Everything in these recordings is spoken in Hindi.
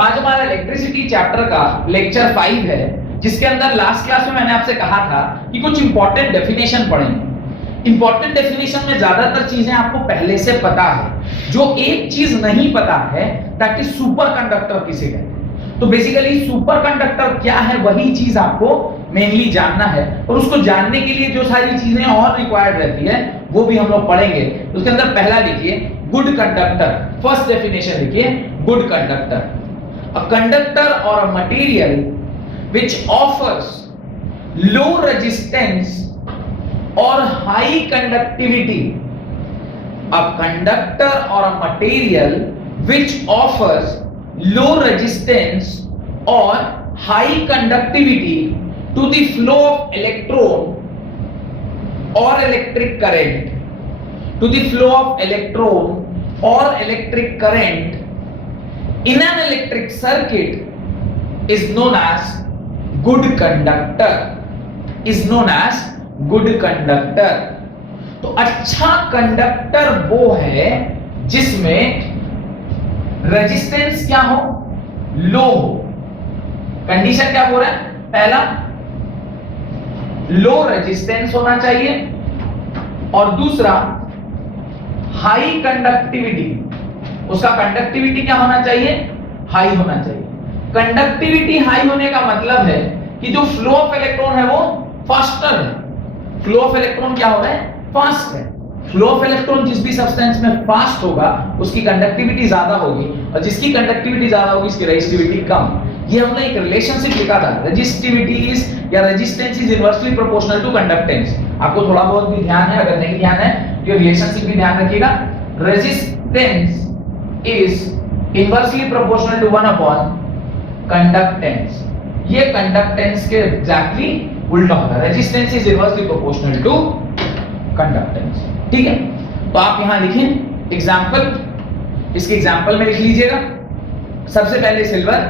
आज हमारा इलेक्ट्रिसिटी चैप्टर का लेक्चर 5 है, जिसके अंदर लास्ट क्लास में मैंने आपसे कहा था कि कुछ इंपॉर्टेंट डेफिनेशन पढ़ेंगे। इंपॉर्टेंट डेफिनेशन में ज्यादातर चीजें आपको पहले से पता है। जो एक चीज नहीं पता है ताकि सुपर कंडक्टर किसे कहते हैं, तो बेसिकली सुपर कंडक्टर क्या है वही चीज आपको मेनली जानना है, और उसको जानने के लिए जो सारी चीजें और रिक्वायर्ड रहती है वो भी हम लोग पढ़ेंगे। उसके अंदर पहला लिखिए गुड कंडक्टर। फर्स्ट डेफिनेशन लिखिए गुड कंडक्टर, अ कंडक्टर और a material which offers low resistance or high conductivity. A conductor or a material which offers low resistance or high conductivity to the flow of electron or electric current, to the flow of electron or electric current in an electric circuit is known as good conductor, is known as good conductor. तो अच्छा कंडक्टर वो है जिसमें रेजिस्टेंस क्या हो, लो हो। कंडीशन क्या बोल रहा है, पहला लो रेजिस्टेंस होना चाहिए, और दूसरा हाई कंडक्टिविटी। उसका कंडक्टिविटी क्या होना चाहिए, हाई होना चाहिए। कंडक्टिविटी हाई होने का मतलब है कि जो फ्लो ऑफ इलेक्ट्रॉन है वो फास्टर है। फ्लो ऑफ इलेक्ट्रॉन क्या हो रहा है, फास्ट है। फ्लो ऑफ इलेक्ट्रॉन जिस भी सब्सटेंस में फास्ट होगा उसकी कंडक्टिविटी ज्यादा होगी, और जिसकी कंडक्टिविटी ज्यादा होगी उसकी रेजिस्टिविटी कम। ये हमने एक रिलेशनशिप लिखा था, रेजिस्टिविटी इज या resistance is inversely proportional to conductance. आपको थोड़ा बहुत भी ध्यान है, अगर नहीं ध्यान है तो रिलेशनशिप भी ध्यान रखिएगा। Resistance is inversely proportional to 1 upon conductance. ये कंडक्टेंस के एग्जैक्टली उल्टा होगा। Resistance is inversely proportional to conductance. ठीक है, तो आप यहां लिखें एग्जांपल, इसके एग्जांपल में लिख लीजिएगा। सबसे पहले सिल्वर,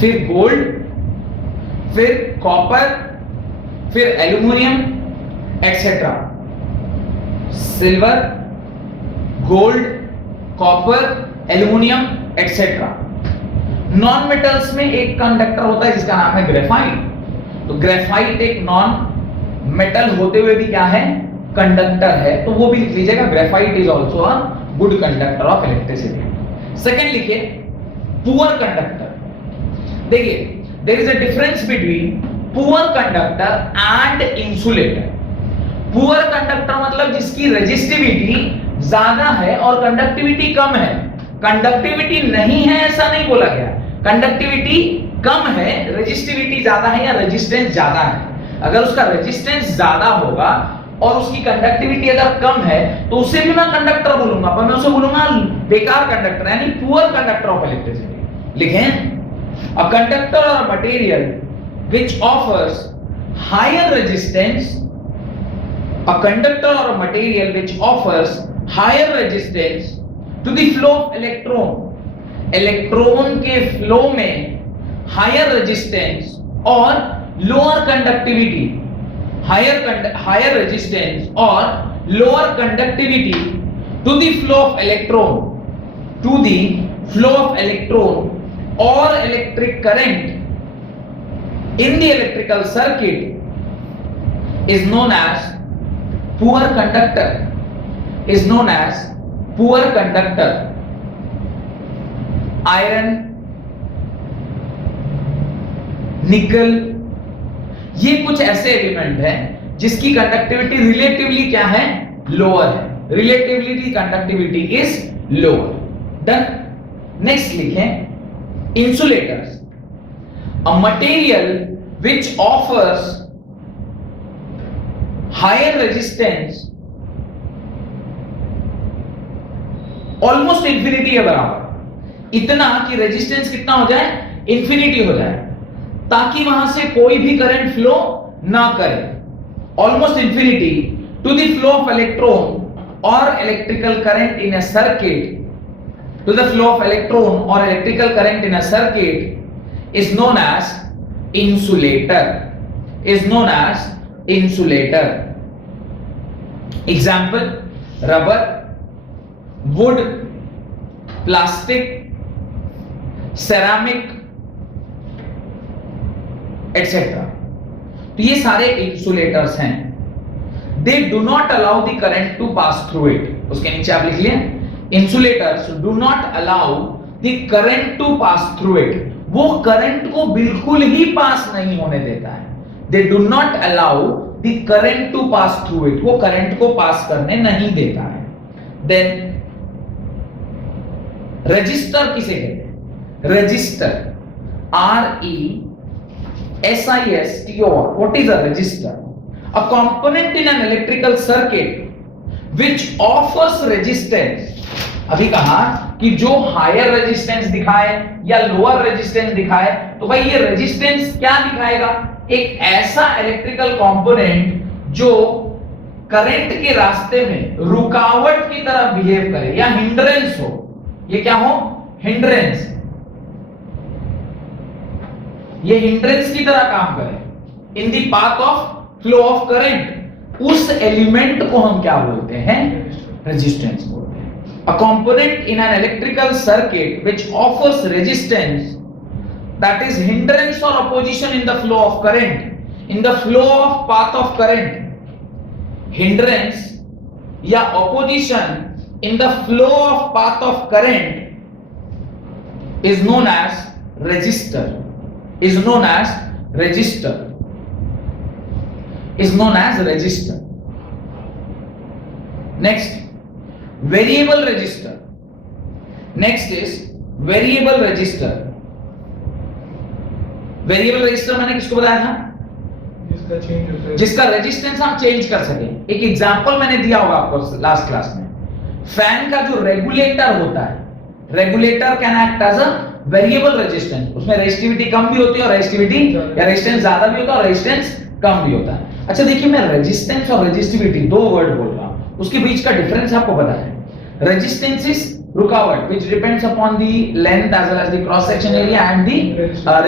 फिर गोल्ड, फिर कॉपर, फिर aluminium etcetera. Silver, gold, copper, aluminium etcetera. Non metals में एक कंडक्टर होता है जिसका नाम है ग्रेफाइट। तो ग्रेफाइट एक नॉन मेटल होते हुए भी क्या है, कंडक्टर है, तो वो भी लिख लीजिएगा। Graphite is also a good conductor of electricity. Second लिखिए पुअर कंडक्टर। देखिए there is a difference between poor conductor and insulator. Poor conductor मतलब जिसकी रेजिस्टिविटी ज्यादा है और कंडक्टिविटी कम है। कंडक्टिविटी नहीं है ऐसा नहीं बोला गया, कंडक्टिविटी कम है, रेजिस्टिविटी ज्यादा है या रेजिस्टेंस ज्यादा है। अगर उसका रेजिस्टेंस ज्यादा होगा और उसकी कंडक्टिविटी अगर कम है तो उसे भी मैं कंडक्टर बोलूंगा, पर मैं उसे बोलूंगा बेकार कंडक्टर, यानी पुअर कंडक्टर ऑफ इलेक्ट्रिसिटी। लिखें अ कंडक्टर और material which offers higher resistance, a conductor और material which offers higher resistance to the flow of electron. Electron के फ्लो में हायर रेजिस्टेंस और लोअर कंडक्टिविटी, हायर रेजिस्टेंस और lower conductivity to the flow of electron, to the flow of electron और electric current in the electrical circuit is known as poor conductor, is known as poor conductor. Iron, nickel, ये कुछ ऐसे एलिमेंट हैं जिसकी कंडक्टिविटी रिलेटिवली क्या है, लोअर है। Relatively conductivity is lower. Done. Next लिखें insulators, a material which offers higher resistance almost infinity के बराबर, इतना कि रेजिस्टेंस कितना हो जाए, इंफिनिटी हो जाए, ताकि वहां से कोई भी करंट फ्लो ना करे। Almost infinity to the flow of electron और electrical current in a circuit, to the flow of electron और electrical current in a circuit is known as insulator, is known as insulator. Example rubber, wood, plastic, ceramic etcetera. तो ये सारे इंसुलेटर्स हैं। They do not allow the current to pass through it. उसके नीचे आप लिख लिए insulators do not allow the current to pass through it. वो करंट को बिल्कुल ही पास नहीं होने देता है। They do not allow the current to pass through it. वो करंट को पास करने नहीं देता है। देन रजिस्टर किसे कहते हैं? Register, RESISTOR. What is a resistor? A component in an electrical circuit which offers resistance. अभी कहा कि जो हायर रेजिस्टेंस दिखाए या लोअर रेजिस्टेंस दिखाए, तो भाई ये रेजिस्टेंस क्या दिखाएगा? एक ऐसा इलेक्ट्रिकल कंपोनेंट जो करंट के रास्ते में रुकावट की तरह बिहेव करे या हिंड्रेंस हो। ये क्या हो? हिंड्रेंस। ये हिंड्रेंस की तरह काम करे in the path of flow of current. उस एलिमेंट को हम क्या बोलते हैं? रेजिस्टेंस बोलते हैं। A component in an electrical circuit which offers resistance that is hindrance और opposition in the flow of current, in the flow of path of current. Hindrance या opposition in the flow of path of current is known as resistor, is known as resistor, is known as resistor. Next, variable resistor. Next is variable resistor. variable resistor मैंने किसको बताया था? जिसका रेजिस्टेंस हम चेंज कर सके। एक एग्जांपल मैंने दिया होगा आपको लास्ट क्लास में। फैन का जो रेगुलेटर होता है, regulator can act as a variable resistance. उसमें रेजिस्टिविटी कम भी होती है और रेजिस्टिविटी या रेजिस्टेंस ज्यादा भी होता है और रेजिस्टेंस कम भी होता है। अच्छा देखिए, मैं रेजिस्टेंस और रेजिस्टिविटी दो वर्ड बोल रहा हूं, उसके बीच का डिफरेंस आपको पता है। रेजिस्टेंस इज रुकावट which depends upon the length as well as the cross section area and the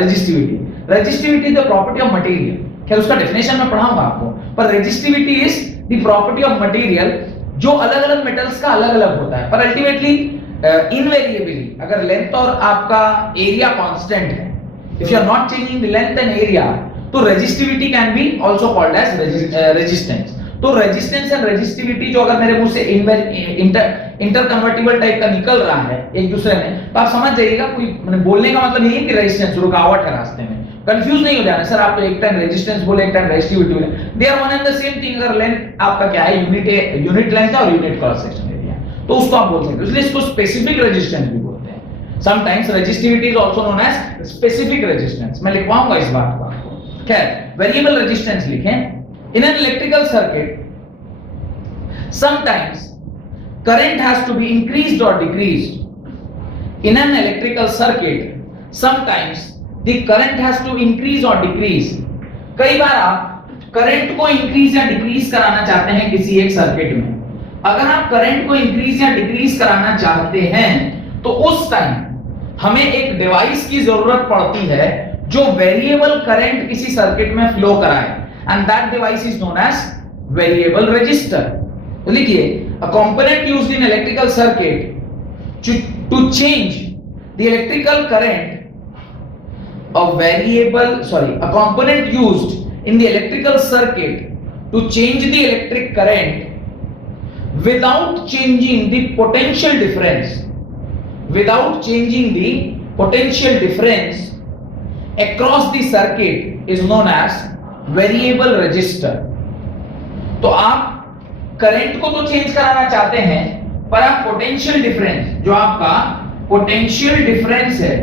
resistivity. Resistivity is the property of material. खैर उसका डेफिनेशन मैं पढ़ाऊंगा आपको, पर resistivity is the property of material जो अलग अलग मेटल्स का अलग अलग होता है। पर अल्टीमेटली इनवेरिएबली अगर लेंथ और आपका एरिया कांस्टेंट है, if you are not changing the length and area, तो resistivity can be also called as resistance. तो रेजिस्टेंस एंड रेजिस्टिविटी जो अगर मेरे मुंह से इंटर कन्वर्टिबल टाइप का निकल रहा है एक दूसरे में, तो आप समझ जाइएगा कोई मैंने बोलने का मतलब यही है कि रेजिस्टेंस रुकावट है रास्ते में। कंफ्यूज नहीं हो जाना सर, आप तो एक टाइम रेजिस्टेंस बोले एक टाइम रेजिस्टिविटी बोले, they are one and the same thing. अगर लेंथ आपका क्या है, यूनिट लेंथ है और यूनिट क्रॉस सेक्शन एरिया, तो उसको आप बोल सकते हो। इसलिए इसको स्पेसिफिक रेजिस्टेंस भी बोलते हैं। Sometimes resistivity is also known as specific resistance. मैं लिखवाऊंगा इस बात को आपको। खैर, वेरिएबल रेजिस्टेंस लिखें। इन an electrical circuit sometimes current has to be increased or decreased. In an electrical circuit sometimes the current has to increase or decrease. कई बार आप करंट को इंक्रीज या डिक्रीज कराना चाहते हैं किसी एक सर्किट में। अगर आप करंट को इंक्रीज या डिक्रीज कराना चाहते हैं तो उस टाइम हमें एक डिवाइस की जरूरत पड़ती है जो वेरिएबल करंट किसी सर्किट में फ्लो कराए, and that device is known as variable resistor. तो लिखिए, a component used in electrical circuit to change the electrical current, a component used in the electrical circuit to change the electric current without changing the potential difference, across the circuit is known as variable resistor. तो आप करंट को तो चेंज कराना चाहते हैं, पर आप पोटेंशियल डिफरेंस, जो आपका पोटेंशियल डिफरेंस है,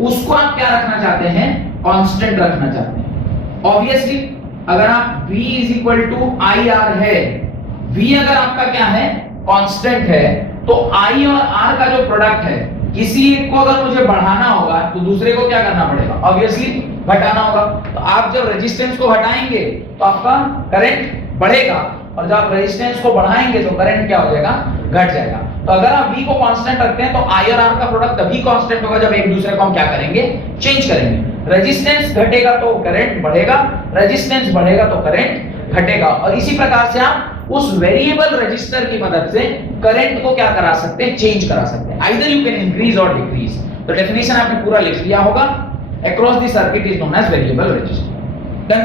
उसको आप क्या रखना चाहते हैं? कांस्टेंट रखना चाहते हैं। ऑब्वियसली अगर आप V is equal to IR है, V अगर आपका क्या है? कांस्टेंट है, तो I और R का जो प्रोडक्ट है, किसी एक को अगर मुझे बढ़ाना होगा तो दूसरे को क्या करना पड़ेगा? ऑब्वियसली घटाना होगा। तो आप जब रेजिस्टेंस को घटाएंगे तो आपका करंट बढ़ेगा, और जब आप रेजिस्टेंस को बढ़ाएंगे तो करंट क्या हो जाएगा? घट जाएगा। तो अगर आप V को कांस्टेंट रखते हैं तो I और R का प्रोडक्ट तभी कांस्टेंट होगा जब एक दूसरे को हम क्या करेंगे? चेंज करेंगे। रेजिस्टेंस घटेगा तो करंट बढ़ेगा, रेजिस्टेंस बढ़ेगा तो करंट घटेगा। और इसी प्रकार से आप उस वेरिएबल रेजिस्टर की मदद से करंट को क्या करा सकते हैं? चेंज करा सकते हैं। Either you can increase or decrease. तो डेफिनेशन आपने पूरा लिख लिया होगा। Across the circuit is known as variable resistance. Done.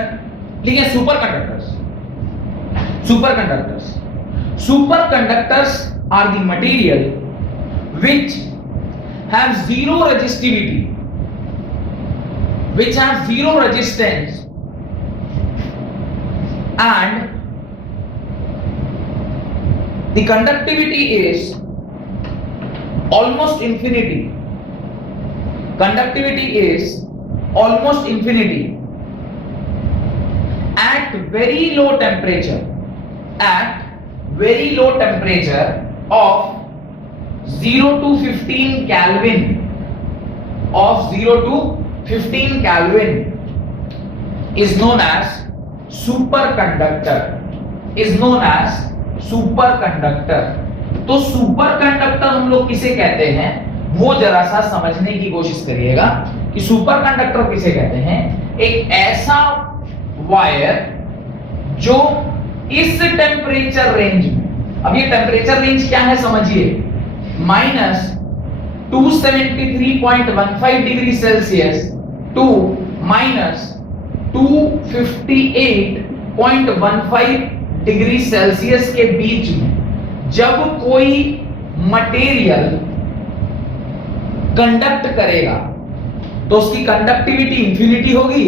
लिखिए superconductors. Superconductors are the material which have zero resistivity, which have zero resistance, and the conductivity is almost infinity. Conductivity is almost infinity at very low temperature. At very low temperature of 0 to 15 Kelvin, of 0 to 15 Kelvin is known as superconductor, is known as superconductor। तो सुपरकंडक्टर हम लोग किसे कहते हैं वो जरा सा समझने की कोशिश करिएगा कि सुपरकंडक्टर किसे कहते हैं। एक ऐसा वायर जो इस टेम्परेचर रेंज में, अब ये टेम्परेचर रेंज क्या है समझिए, -273.15 degree Celsius to -258.15 degree Celsius के बीच में जब कोई मटेरियल कंडक्ट करेगा तो उसकी कंडक्टिविटी इंफिनिटी होगी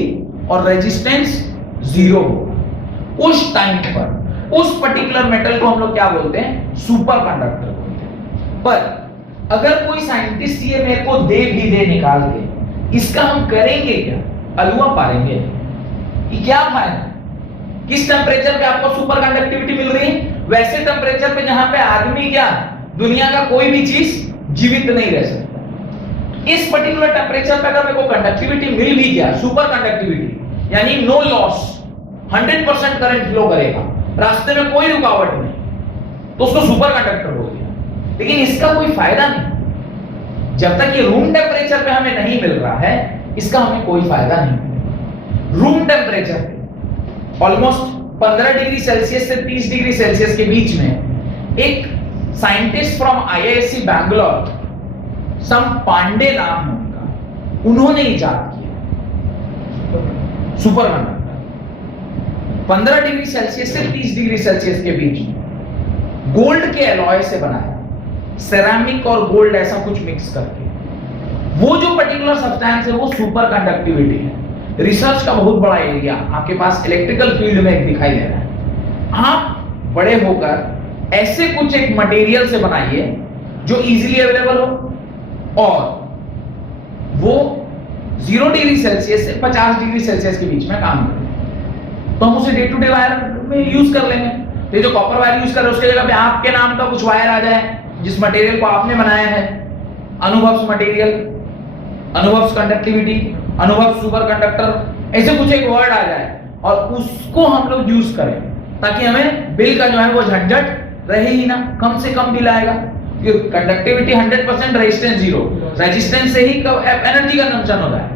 और रेजिस्टेंस जीरो होगा। उस टाइम पर उस पर्टिकुलर मेटल को हम लोग क्या बोलते हैं, सुपर कंडक्टर बोलते हैं। पर अगर कोई साइंटिस्ट ये मेरे को दे भी दे निकाल के, इसका हम करेंगे क्या, अलुआ पारेंगे कि क्या फायदा। किस टेम्परेचर पे आपको सुपर कंडक्टिविटी मिल रही है, वैसे टेम्परेचर पे जहां पे आदमी क्या दुनिया का कोई भी चीज जीवित नहीं रह सकता। इस पर्टिकुलर टेम्परेचर पे अगर मेरे को कंडक्टिविटी मिल भी गया, सुपर कंडक्टिविटी यानी नो लॉस, 100% करंट फ्लो करेगा, रास्ते में कोई रुकावट नहीं, तो उसको सुपर कंडक्टर बोल दिया। लेकिन इसका कोई फायदा नहीं, जब तक ये रूम टेम्परेचर पे हमें नहीं मिल रहा है इसका हमें कोई फायदा नहीं। रूम टेम्परेचर पे ऑलमोस्ट 15 डिग्री सेल्सियस से 30 डिग्री सेल्सियस के बीच में एक साइंटिस्ट फ्रॉम आईआईएससी बैंगलोर, सम पांडे नाम है उनका, उन्होंने इजाद किया सुपर कंडक्टर। 15 डिग्री सेल्सियस से 30 डिग्री सेल्सियस के बीच में गोल्ड के एलॉय से बनाया, सेरामिक और गोल्ड ऐसा कुछ मिक्स करके, वो जो पर्टिकुलर सब्सटेंस है वो सुपर कंडक्टिविटी है। रिसर्च का बहुत बड़ा एरिया आपके पास इलेक्ट्रिकल फील्ड में दिखाई दे रहा है। आप बड़े होकर ऐसे कुछ एक मटेरियल से बनाइए जो इजीली अवेलेबल हो और वो 0 डिग्री सेल्सियस से 50 डिग्री सेल्सियस के बीच में काम करे, तो हम उसे डे टू डे वायर में यूज कर लेंगे। तो ये जो कॉपर वायर यूज कर रहे हैं उसके जगह पे आपके नाम का कुछ वायर आ जाए जिस मटेरियल को आपने बनाया है, अनुभव मटेरियल, अनुभव कंडक्टिविटी, अनुभव सुपर कंडक्टर, ऐसे कुछ एक वर्ड आ जाए और उसको हम लोग यूज करें ताकि हमें बिल का जो है वो झंझट रहे ही ना, कम से कम बिल आएगा। कंडक्टिविटी 100%, रेजिस्टेंस 0, रेजिस्टेंस से ही एनर्जी का कंजम्पशन होता है,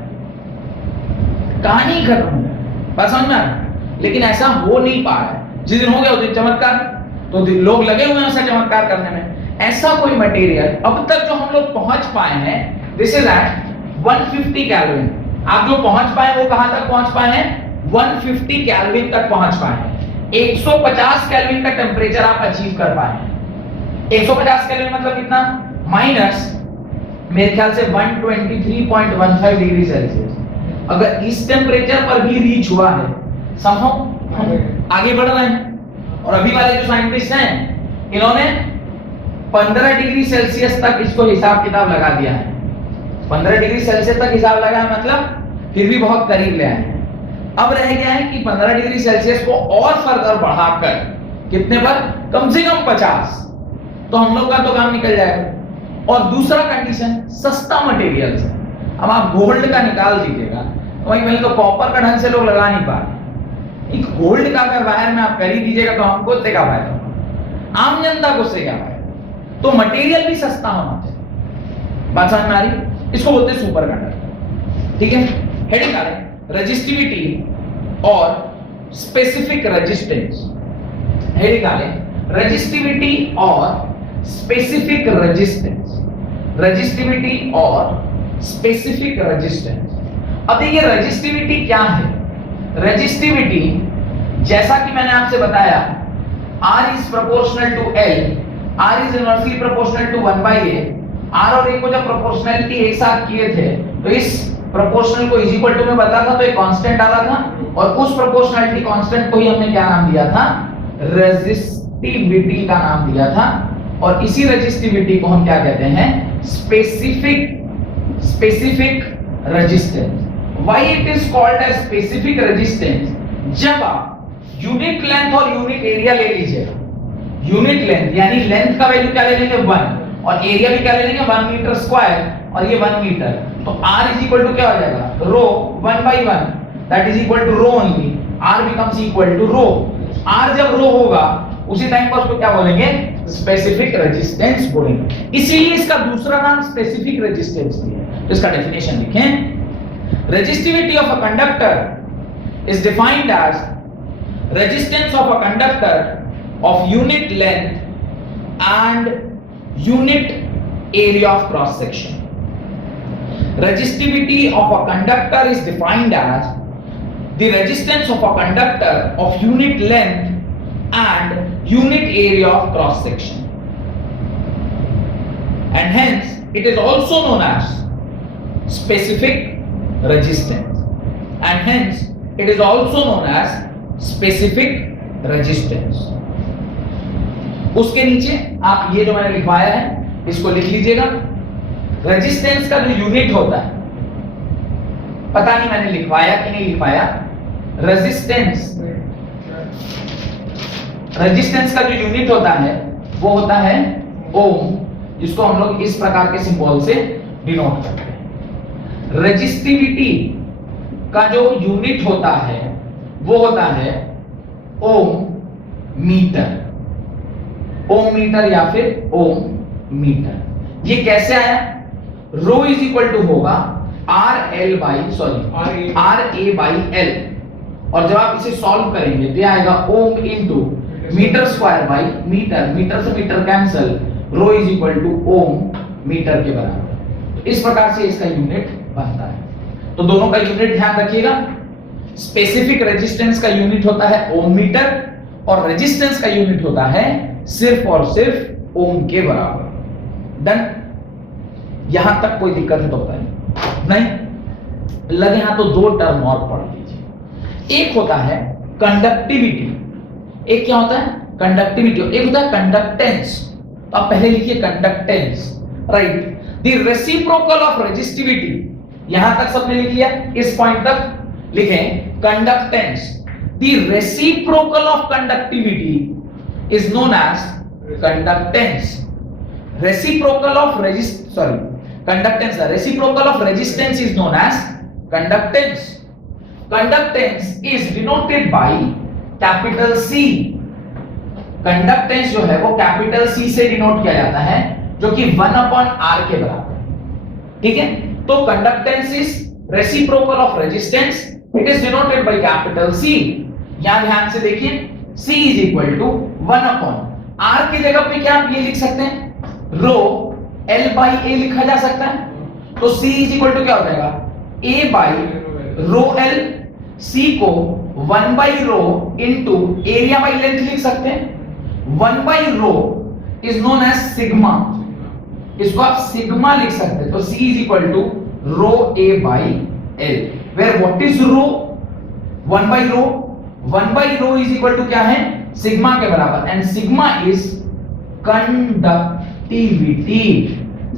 कहानी खत्म हो जाए। बात समझ में आ रहा है? लेकिन ऐसा हो नहीं पा रहा है। जिस दिन हो गया उस दिन चमत्कार, तो लोग लगे हुए हैं ऐसा चमत्कार करने में। ऐसा कोई मटेरियल अब तक जो हम लोग पहुंच पाए हैं, दिस इज एट 150 केल्विन। आप जो पहुंच पाए वो कहां तक पहुंच पाए हैं, 150 केल्विन तक पहुंच पाए हैं। 150 केल्विन का टेम्परेचर आप अचीव कर पाए हैं। 150 केल्विन मतलब कितना, माइनस मेरे ख्याल से 123.15 डिग्री सेल्सियस। अगर इस टेम्परेचर पर भी रीच हुआ है, समझो हम आगे बढ़ रहे हैं। और अभी वाले जो साइंटिस्ट हैं इन्होंने 15 डिग्री सेल्सियस तक इसको हिसाब किताब लगा दिया है। 15 डिग्री सेल्सियस तक हिसाब लगा है, मतलब फिर भी बहुत करीब ले आए हैं। अब रह गया है कि 15 डिग्री सेल्सियस को और फर्दर बढ़ाकर कितने पर, कम से कम 50, तो हम लोग का तो काम निकल जाएगा। और दूसरा कंडीशन सस्ता मटेरियल है। अब आप गोल्ड का निकाल दीजिएगा, वही तो कॉपर का ढंग से लोग लगा नहीं पा रहे। एक गोल्ड का अगर वायर में आप कर ही दीजिएगा तो हमको उससे क्या फायदा, आम जनता को उससे क्या फायदा। तो मटेरियल भी सस्ता होना चाहिए। बात समझ में आ रही? इसको बोलते हैं सुपर कंडक्टर। ठीक है, हेडिंग आ रहा है रेजिस्टिविटी और स्पेसिफिक रेजिस्टेंस। हेडिंग आ रहा है रेजिस्टिविटी और स्पेसिफिक रेजिस्टेंस। रेजिस्टिविटी और स्पेसिफिक रेजिस्टेंस। अब देखिए रेजिस्टिविटी क्या है। रेजिस्टिविटी जैसा कि मैंने आपसे बताया, R is proportional to L, R is inversely proportional to 1/a। R और A को जब प्रोपोर्शनलिटी एक साथ किए थे तो इस प्रोपोर्शनल को इज इक्वल टू में बता था तो एक कांस्टेंट आला था, और उस प्रोपोर्शनलिटी कांस्टेंट को ही हमने क्या नाम दिया था, रेजिस्टिविटी का नाम दिया था। और इसी रेजिस्टिविटी को हम क्या कहते हैं, specific resistance. Why it is called as specific resistance, जब आप यूनिट लेंथ और यूनिट एरिया ले लीजिएगा। यूनिट लेंथ यानी लेंथ का वैल्यू क्या ले लेंगे 1, और एरिया भी क्या ले लेंगे 1 मीटर स्क्वायर, और ये 1 मीटर, तो R इज इक्वल टू क्या हो जाएगा, rho 1/1 that is equal to rho only, R becomes equal to rho. R जब रो होगा उसी टाइम पर उसको क्या बोलेंगे, स्पेसिफिक रेजिस्टेंस बोलेंगे। इसीलिए इसका दूसरा नाम स्पेसिफिक रेजिस्टेंस भी है। तो इसका डेफिनेशन लिखें, resistivity of a conductor is defined as resistance of a conductor of unit length and unit area of cross section. Resistivity of a conductor is defined as the resistance of a conductor of unit length and unit area of cross section, and hence it is also known as specific resistance, and hence it is also known as specific resistance. उसके नीचे आप ये जो मैंने लिखवाया है इसको लिख लीजिएगा। रेजिस्टेंस का जो यूनिट होता है, पता नहीं मैंने लिखवाया कि नहीं लिखवाया, रेजिस्टेंस का जो यूनिट होता है वो होता है ओम, जिसको हम लोग इस प्रकार के सिंबल से डिनोट करते हैं। रेजिस्टिविटी का जो यूनिट होता है वो होता है ओम मीटर, ओम मीटर या फिर ओम मीटर। ये कैसे आया, रो इज इक्वल टू होगा आर ए बाई एल, और जब आप इसे सॉल्व करेंगे तो आएगा ohm into metre square by metre, metre से metre cancel, rho is equal to ohm metre के बराबर। तो इस प्रकार से इसका यूनिट बनता है। तो दोनों का यूनिट ध्यान रखिएगा, स्पेसिफिक रेजिस्टेंस का यूनिट होता है ओम मीटर, और रेजिस्टेंस का यूनिट होता है सिर्फ और सिर्फ ओम के बराबर। डन, यहां तक कोई दिक्कत है तो बताइए। नहीं लगे हां तो दो टर्म और पढ़ लीजिए। एक होता है कंडक्टिविटी, एक क्या होता है कंडक्टिविटी, एक होता है कंडक्टेंस। तो आप पहले लिखिए conductance, right. The reciprocal of resistivity, यहां तक सबने लिख लिया, इस पॉइंट तक लिखें conductance. The reciprocal of conductivity is known as conductance. Reciprocal of conductance, the reciprocal of resistance is known as conductance. Conductance is denoted by capital C. Conductance जो है वो कैपिटल सी से डिनोट किया जाता है, जो कि 1/r के बराबर। ठीक है, तो conductance is reciprocal of resistance, it is denoted by capital C। यहां ध्यान से देखिए, C is equal to 1/r की जगह पे क्या आप ये लिख सकते हैं, रो L बाई A लिखा जा सकता है। तो C इज इक्वल टू क्या हो जाएगा, A by rho L, C को 1 by rho into area by length लिख सकते हैं। 1 by rho is known as sigma, इसको आप सिग्मा लिख सकते हैं। तो C is equal to rho A by L, where what is rho, 1 by rho, 1 by rho is equal to क्या है, सिग्मा के बराबर, and sigma is conductivity,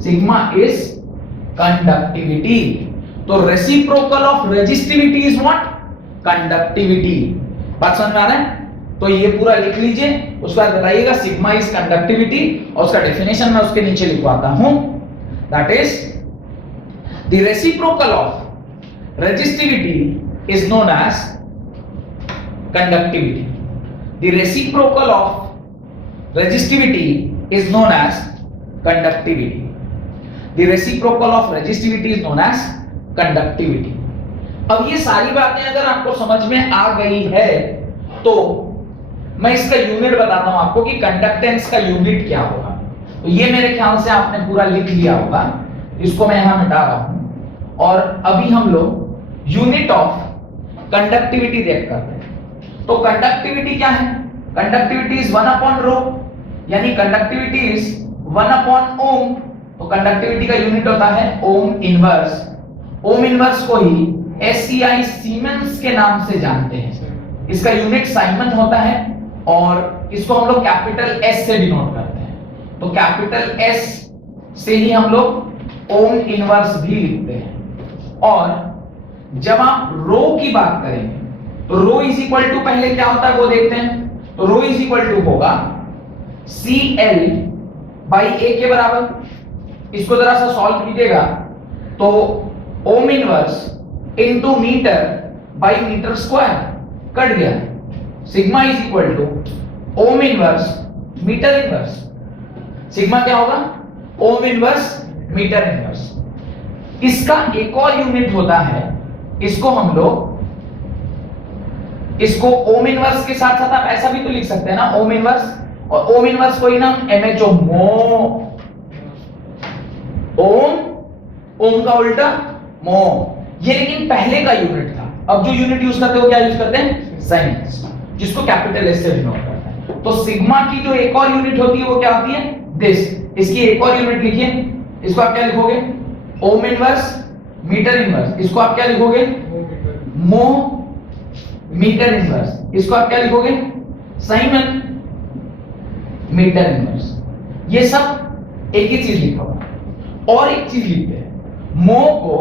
sigma is conductivity। तो reciprocal of resistivity is what, conductivity। बात समझ में आ रहा है? तो ये पूरा लिख लीजिए, उसके बाद बताइएगा सिग्मा इज कंडक्टिविटी, और उसका डेफिनेशन मैं उसके नीचे लिखवाता हूं, that is the reciprocal of resistivity is known as conductivity. The reciprocal of resistivity is known as conductivity. The reciprocal of resistivity is known as conductivity. अब ये सारी बातें अगर आपको समझ में आ गई है तो मैं इसका यूनिट बताता हूं आपको कि कंडक्टेंस का यूनिट क्या होगा। तो ये मेरे ख्याल से आपने पूरा लिख लिया होगा, इसको मैं यहां मिटा रहा हूं। और अभी हम लोग यूनिट ऑफ कंडक्टिविटी देख करते हैं। तो कंडक्टिविटी क्या है? कंडक्टिविटी इज 1 अपॉन रो, यानी कंडक्टिविटी इज 1 अपॉन ओम। तो कंडक्टिविटी का यूनिट होता है ओम इनवर्स। ओम इनवर्स को ही एससीआई सीमेंस के नाम से जानते हैं। इसका यूनिट साइमन होता है और इसको हम लोग कैपिटल एस से डिनोट करते हैं। तो कैपिटल एस से ही हम लोग ओम इनवर्स भी लिखते हैं। और जब आप रो की बात करेंगे तो रो इज इक्वल टू पहले क्या होता है वो देखते हैं। तो रो इज इक्वल टू होगा CL बाई A के बराबर। इसको जरा सा सॉल्व कीजिएगा तो ohm inverse into metre by metre square cut गया। Sigma is equal to ohm inverse metre inverse. Sigma क्या होगा? Ohm inverse metre inverse. इसका एक और यूनिट होता है, इसको हम लोग इसको ओम इनवर्स के साथ साथ आप ऐसा भी तो लिख सकते हैं ना, ओम इनवर्स। और ओम इनवर्स को ही ना MHO मो, ओम का उल्टा मो। ये लेकिन पहले का यूनिट था। अब जो यूनिट यूज करते हैं वो क्या यूज करते हैं? साइंस, जिसको कैपिटल एस से डिनोट करते हैं। तो सिग्मा की जो एक और यूनिट होती है वो क्या होती है? दिस। इसकी एक और यूनिट लिखिए, इसको आप क्या लिखोगे? Ohm inverse metre inverse. इसको आप क्या लिखोगे? मो मीटर इनवर्स। इसको आप क्या लिखोगे? Siemens metre inverse. ये सब एक ही चीज लिखा हुआ। और एक चीज लिखते हैं, मो को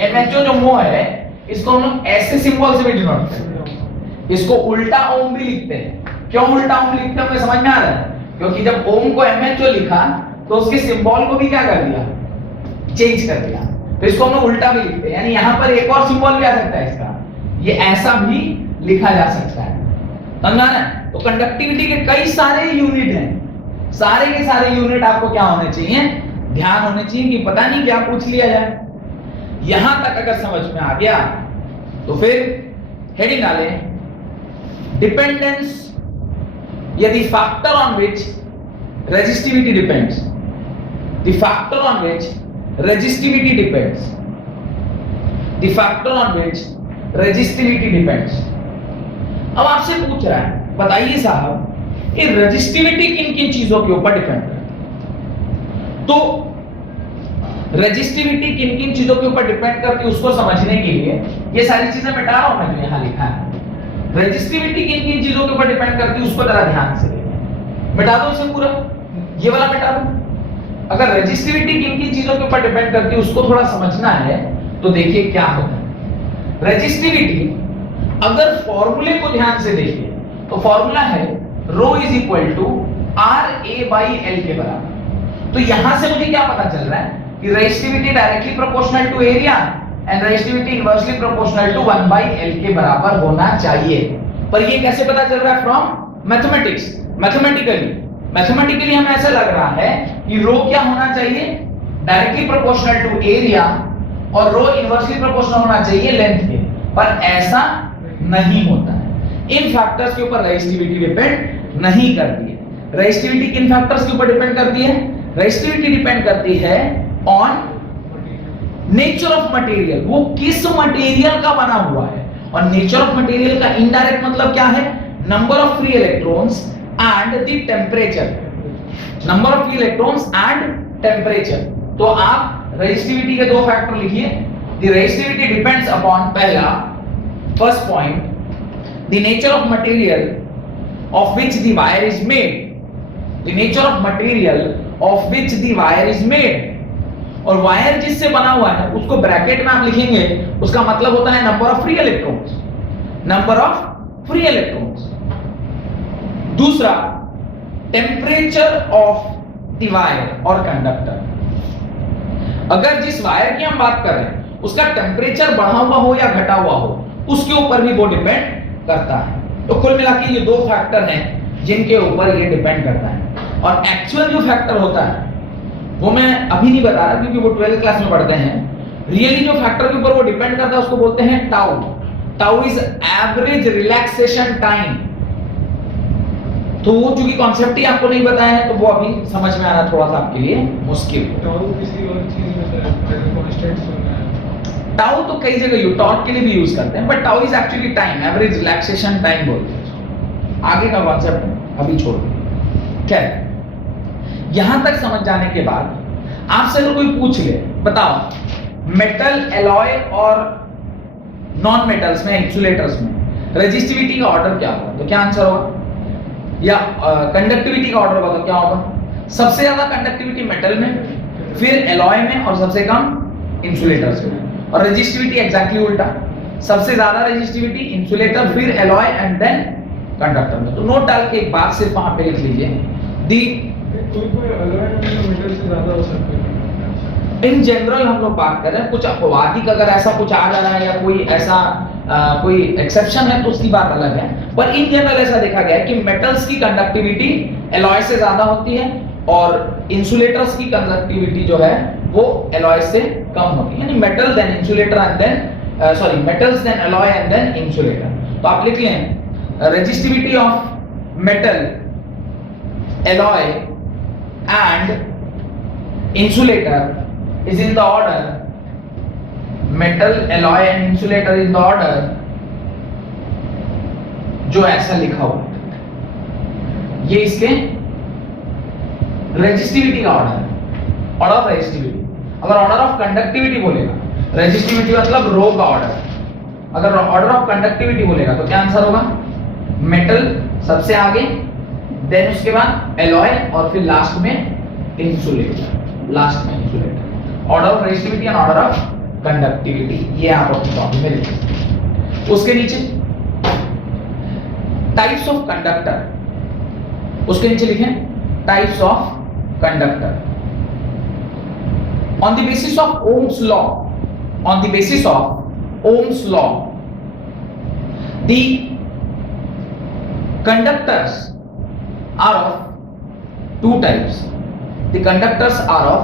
MHO जो मो है इसको हम लोग ऐसे सिंबल से भी डिनोट करते हैं। इसको उल्टा ओम भी लिखते हैं। क्यों उल्टा ओम लिखते हैं? मुझे समझ में आ रहा है, क्योंकि जब ओम को MHO लिखा तो उसके सिंबल को भी क्या कर दिया? चेंज कर दिया। तो इसको हम लोग उल्टा भी लिखते हैं, यानी यहां पर एक और सिंबल भी आ सकता है इसका, ये ऐसा भी लिखा जा सकता है। समझा ना? तो कंडक्टिविटी के कई सारे यूनिट हैं। सारे के सारे यूनिट आपको क्या होने चाहिए? ध्यान होने चाहिए कि पता नहीं क्या पूछ लिया जाए। यहां तक अगर समझ में आ गया तो फिर हेडिंग डालें, डिपेंडेंस यदि factor on which resistivity depends, the factor on which resistivity depends, the factor on which resistivity depends. अब आपसे पूछ रहा है, बताइए साहब ये रेजिस्टिविटी किन किन चीजों के ऊपर डिपेंड करती है? तो रेजिस्टिविटी किन किन चीजों के ऊपर डिपेंड करती है उसको समझने के लिए ये सारी चीजें मिटा रहा हूं मैं, यहां लिखा है। रेजिस्टिविटी किन किन चीजों के ऊपर डिपेंड करती है उसको जरा ध्यान से देखिए। मिटा दो इसे पूरा, ये वाला मिटा दो। अगर रेजिस्टिविटी किन किन चीजों के ऊपर डिपेंड करती है उसको थोड़ा समझना है तो देखिए क्या होता है। रेजिस्टिविटी अगर फॉर्मूले को ध्यान से देखिए तो फॉर्मूला है rho is equal to RA by L के बराबर। तो यहां से मुझे क्या पता चल रहा है कि resistivity directly proportional to area and resistivity inversely proportional to 1 by L के बराबर होना चाहिए। पर ये कैसे पता चल रहा है? From mathematics. मैथमेटिकली हमें ऐसा लग रहा है कि रो क्या होना चाहिए? डायरेक्टली प्रोपोर्शनल टू एरिया और रो इनवर्सली प्रोपोर्शनल होना चाहिए लेंथ के, पर ऐसा नहीं होता है। इन फैक्टर्स के ऊपर रेजिस्टिविटी डिपेंड नहीं करती है। रेजिस्टिविटी किन फैक्टर्स के ऊपर डिपेंड करती है? रेजिस्टिविटी डिपेंड करती है ऑन नेचर ऑफ मटेरियल, वो किस मटेरियल का बना हुआ है। और नेचर ऑफ मटेरियल का इनडायरेक्ट मतलब क्या है? Number of free electrons and the temperature. Number of free electrons and temperature. तो आप रेजिस्टिविटी के दो फैक्टर लिखिए। द रेजिस्टिविटी डिपेंड्स अपॉन, पहला first point, the nature of material of which the wire is made, the nature of material of which the wire is made। और वायर जिससे बना हुआ है उसको ब्रैकेट में आप लिखेंगे, उसका मतलब होता है number of free electrons, number of free electrons. दूसरा, टेम्परेचर ऑफ द वायर और कंडक्टर। अगर जिस वायर की हम बात कर रहे हैं उसका टेम्परेचर बढ़ा हुआ हो या घटा हुआ हो, उसके ऊपर भी वो डिपेंड करता है। तो कुल मिला के ये दो फैक्टर हैं जिनके ऊपर ये डिपेंड करता है। और एक्चुअल जो फैक्टर होता है वो मैं अभी नहीं बता रहा क्योंकि वो 12th क्लास में पढ़ते हैं। रियली जो फैक्टर के ऊपर वो डिपेंड करता है उसको बोलते हैं tau. Tau is average relaxation time. तो वो चूंकि कॉन्सेप्ट ही आपको नहीं बताया है तो वो अभी समझ में आना थोड़ा सा आपके लिए मुश्किल है। टाउ किसी और चीज में कांस्टेंट सुनना है। टाउ तो कई जगह टॉर्क के लिए भी यूज करते हैं, but tau is actually time, average relaxation time बोलते हैं। आगे का कॉन्सेप्ट है अभी छोड़ दो। खैर, यहां तक समझ जाने के बाद आपसे अगर कोई पूछ ले, बताओ मेटल एलॉय और नॉन मेटल्स में, इंसुलेटर्स में रेजिस्टिविटी का ऑर्डर क्या होगा, तो क्या आंसर होगा? या कंडक्टिविटी का ऑर्डर होगा तो क्या होगा? सबसे ज्यादा कंडक्टिविटी मेटल में, फिर एलॉय में, और सबसे कम इंसुलेटर्स में। और रेजिस्टिविटी एग्जैक्टली उल्टा, सबसे ज्यादा रेजिस्टिविटी इंसुलेटर, फिर एलॉय एंड देन कंडक्टर में। तो नोट डाल के एक बात सिर्फ वहां पे लिख लीजिए, दी कोई एलॉय मेटल से ज्यादा हो सकते हैं। इन जनरल हम लोग बात कर रहे हैं, कुछ अपवादिक अगर ऐसा कुछ आ जा रहा है या कोई ऐसा कोई एक्सेप्शन है तो उसकी बात अलग है, पर इन जनरल ऐसा देखा गया है कि मेटल्स की कंडक्टिविटी एलॉय से ज्यादा होती है और इंसुलेटर्स की कंडक्टिविटी जो है वो एलॉय से कम होती है, यानी metal then insulator and then sorry metals then alloy and then insulator. तो आप लिख लें resistivity of metal, alloy and insulator is in the order, metal, alloy and insulator in the order जो ऐसा लिखा हुआ है, ये इसके रेजिस्टिविटी का ऑर्डर है, ऑर्डर ऑफ रेजिस्टिविटी। अगर ऑर्डर ऑफ कंडक्टिविटी बोलेगा, रेजिस्टिविटी मतलब रो का ऑर्डर, अगर ऑर्डर ऑफ कंडक्टिविटी बोलेगा तो क्या आंसर होगा? मेटल सबसे आगे, देन उसके बाद एलॉय और फिर लास्ट में इंसुलेटर, लास्ट में insulator. Order of resistivity and order of conductivity, ये आप अपनी कॉपी में लिखें। उसके नीचे टाइप्स ऑफ कंडक्टर, उसके नीचे लिखें types of conductor. On the basis of Ohm's law, on the basis of Ohm's law, the conductors are of two types, the conductors are of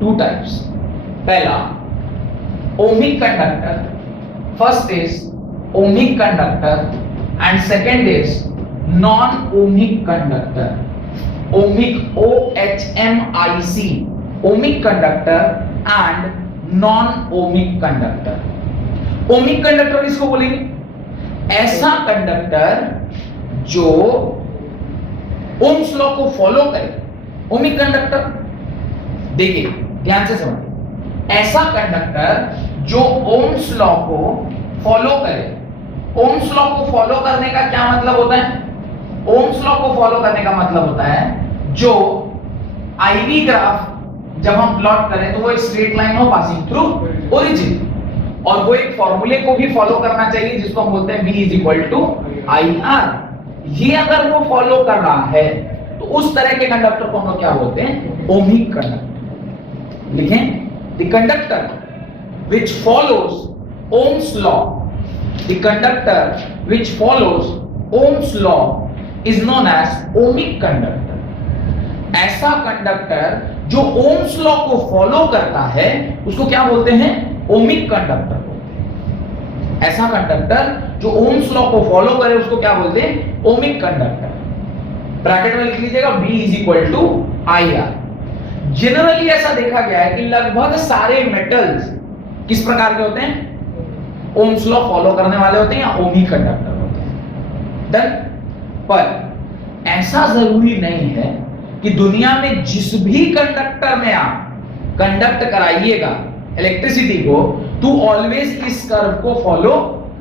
two types. पहला ohmic conductor, first is ohmic conductor and second is non-ohmic conductor, ohmic, OHMIC, ohmic conductor and non-ohmic conductor। ohmic conductor किसको बोलेंगे? ऐसा कंडक्टर जो ओम्स लॉ को फॉलो करे, ohmic कंडक्टर। देखिए ध्यान से समझिए, ऐसा कंडक्टर जो ओम्स लॉ को फॉलो करे। ओम्स लॉ को फॉलो करने का क्या मतलब होता है? ओम्स लॉ को फॉलो करने का मतलब होता है जो आईवी ग्राफ जब हम प्लॉट करें तो वो एक स्ट्रेट लाइन हो पासिंग थ्रू ओरिजिन, और वो एक फॉर्मूले को भी फॉलो करना चाहिए जिसको हम बोलते हैं V = IR। ये अगर वो फॉलो कर रहा है तो उस तरह के कंडक्टर को हम लोग क्या बोलते हैं? Ohmic conductor. लिखें the conductor which follows Ohm's law, the conductor which follows Ohm's law is known as ohmic conductor। ऐसा कंडक्टर जो ओम्स लॉ को फॉलो करता है उसको क्या बोलते हैं? ओमिक कंडक्टर बोलते हैं। ऐसा कंडक्टर जो ओम्स लॉ को फॉलो करे उसको क्या बोलते हैं? Ohmic conductor. ब्रैकेट में लिख लीजिएगा V = IR। जनरली ऐसा देखा गया है कि लगभग सारे मेटल्स किस प्रकार के होते हैं? ओम्स लॉ फॉलो करने वाले होते हैं या ओमिक कंडक्टर होते हैं। डन। पर ऐसा जरूरी नहीं है कि दुनिया में जिस भी कंडक्टर में आप कंडक्ट कराइएगा इलेक्ट्रिसिटी को, तो ऑलवेज इस कर्व को फॉलो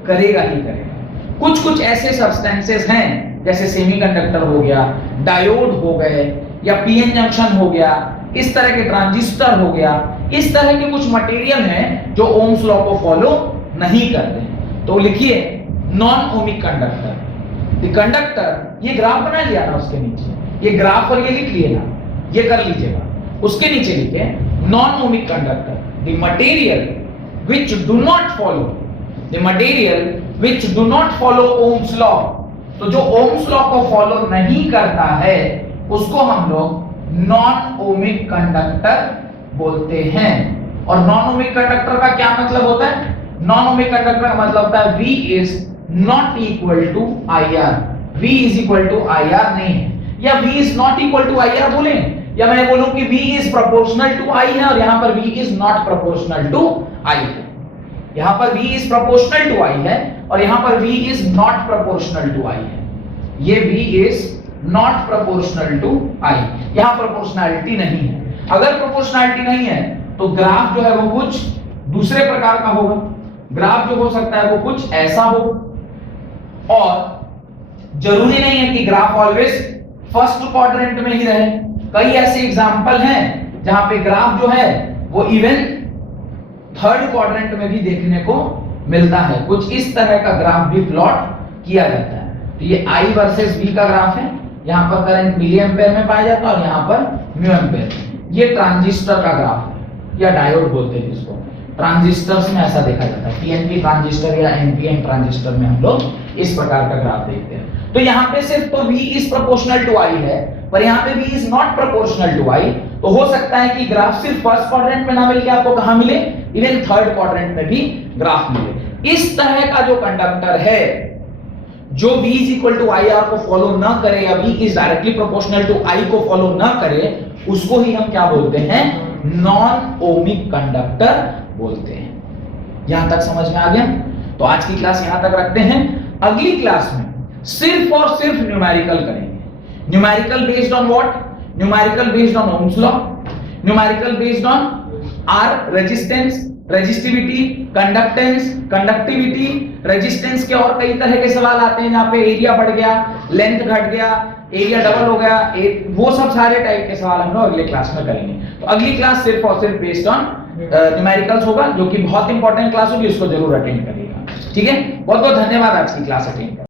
करेगा ही करेगा। कुछ कुछ ऐसे सब्सटेंसेस हैं जैसे सेमीकंडक्टर हो गया, डायोड हो गए, या पीएन जंक्शन हो गया, इस तरह के ट्रांजिस्टर हो गया, इस तरह के कुछ मटेरियल हैं जो ओम्स लॉ को फॉलो नहीं करते। तो लिखिए non ohmic conductor, the conductor, ये ग्राफ बना लिया ना उसके नीचे, ये ग्राफ और ये लिख लिए ना, ये कर लीजिएगा। उसके नीचे लिखिए non ohmic conductor, the material which do not follow, the material which do not follow Ohm's law. तो जो ओम्स लॉ को फॉलो नहीं करता है उसको हम लोग नॉन ओमिक कंडक्टर बोलते हैं। और नॉन ओमिक कंडक्टर का क्या मतलब होता है? नॉन ओमिक कंडक्टर का मतलब होता है V = IR। V = IR नहीं है, या V ≠ IR बोलें, या मैं बोलूं कि V is proportional to I है और यहां पर V is not proportional to I है। यहां पर v is proportional to i है और यहां पर v is not proportional to i है। ये v is not proportional to i, यहां प्रोपोर्शनैलिटी नहीं है। अगर प्रोपोर्शनैलिटी नहीं है तो ग्राफ जो है वो कुछ दूसरे प्रकार का होगा। ग्राफ जो हो सकता है वो कुछ ऐसा हो, और जरूरी नहीं है कि ग्राफ ऑलवेज फर्स्ट क्वाड्रेंट में ही रहे। कई ऐसे एग्जांपल हैं जहां पे ग्राफ जो है वो इवन थर्ड क्वाड्रेंट में भी देखने को मिलता है। कुछ इस तरह का ग्राफ भी प्लॉट किया जाता है। तो ये I वर्सेस V का ग्राफ है। यहाँ पर करंट मिली एम्पेयर में पाया जाता है और यहाँ पर म्यू एम्पेयर। ये ट्रांजिस्टर का ग्राफ है या डायोड बोलते हैं जिसको। ट्रांजिस्टर्स में ऐसा देखा जाता है। पीएनपी ट्रांजिस्टर या एनपीएन ट्रांजिस्टर में हम लोग इस प्रकार का ग्राफ देखते हैं। तो यहाँ पे सिर्फ तो V is proportional to I है, पर यहाँ पे V is not proportional to I। तो हो सकता है कि ग्राफ सिर्फ फर्स्ट क्वाड्रेंट में ना मिल के आपको कहां मिले, इवन थर्ड क्वाड्रेंट में भी ग्राफ मिले। इस तरह का जो कंडक्टर है जो V is equal to I R को फॉलो ना करे या V is directly proportional to I को फॉलो ना करे, उसको ही हम क्या बोलते हैं, नॉन ओमिक कंडक्टर बोलते हैं। यहां तक समझ में आ गया? तो आज की क्लास यहां तक रखते हैं। अगली क्लास में सिर्फ और सिर्फ न्यूमेरिकल करेंगे। Numerical based on what? Numerical based on Ohm's law, numerical based on R resistance, resistivity, conductance, conductivity, resistance के और कई तरह के सवाल आते हैं जहां पे एरिया बढ़ गया, लेंथ घट गया, एरिया डबल हो गया, वो सब सारे टाइप के सवाल हम लोग अगले क्लास में करेंगे। तो अगली क्लास सिर्फ और सिर्फ बेस्ड ऑन न्यूमेरिकल्स होगा, जो कि बहुत इंपॉर्टेंट क्लास होगी, उसको जरूर अटेंड करिएगा। ठीक है, बहुत बहुत धन्यवाद आज की क्लास अटेंड